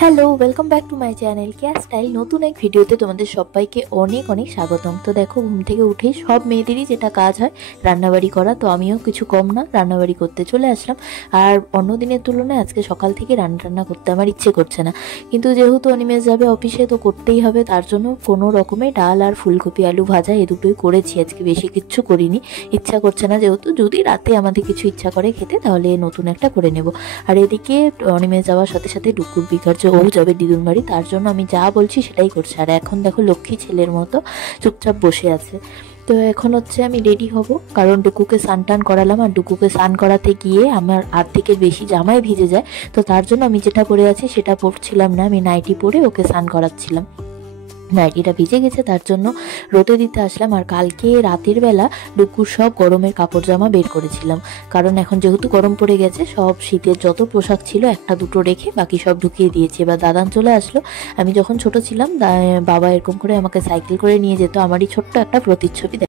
Hello, welcome back to my channel care style. নতুন এক ভিডিওতে তোমাদের সবাইকে অনেক অনেক স্বাগতম। তো দেখো, ঘুম থেকে উঠেই সব মেয়েদেরই যেটা কাজ হয় রান্নাবাড়ি করা, তো আমিও কিছু কম না, রান্নাবাড়ি করতে চলে আসলাম। আর অন্য দিনের তুলনায় আজকে সকাল থেকে রান্না করতে আমার ইচ্ছে করছে না, কিন্তু যেহেতু অনিমেষ যাবে অফিসে তো করতেই হবে, তার জন্য কোনো রকমে ডাল আর ফুলকপি আলু ভাজা এ দুটোই করেছি। আজকে বেশি কিচ্ছু করিনি, ইচ্ছা করছে না যেহেতু। যদি রাতে আমাদের কিছু ইচ্ছা করে খেতে তাহলে নতুন একটা করে নেব। আর এদিকে অনিমেষ যাওয়ার সাথে সাথে ডুকুর বিকার যে ও যাবে দিদুন বাড়ি, তার জন্য আমি যা বলছি সেটাই করছে। আর এখন দেখো লক্ষ্মী ছেলের মতো চুপচাপ বসে আছে। তো এখন হচ্ছে আমি রেডি হব, কারণ ডুকুকে স্নান টান করালাম, আর ডুকুকে স্নান করাতে গিয়ে আমার আর্ধেকের বেশি জামাই ভিজে যায়। তো তার জন্য আমি যেটা পরে আছি সেটা পরছিলাম না, আমি নাইটি পরে ওকে স্নান করাচ্ছিলাম। নাইটিটা ভিজে গেছে, তার জন্য রোদে দিতে আসলাম। আর কালকে রাতের বেলা ডুকুর সব গরমের কাপড় জামা বের করেছিলাম, কারণ এখন যেহেতু গরম পড়ে গেছে সব শীতের যত পোশাক ছিল একটা দুটো রেখে বাকি সব ঢুকিয়ে দিয়েছি। এবার দাদান চলে আসলো। আমি যখন ছোট ছিলাম বাবা এরকম করে আমাকে সাইকেল করে নিয়ে যেত, আমারই ছোট্ট একটা প্রতিচ্ছবি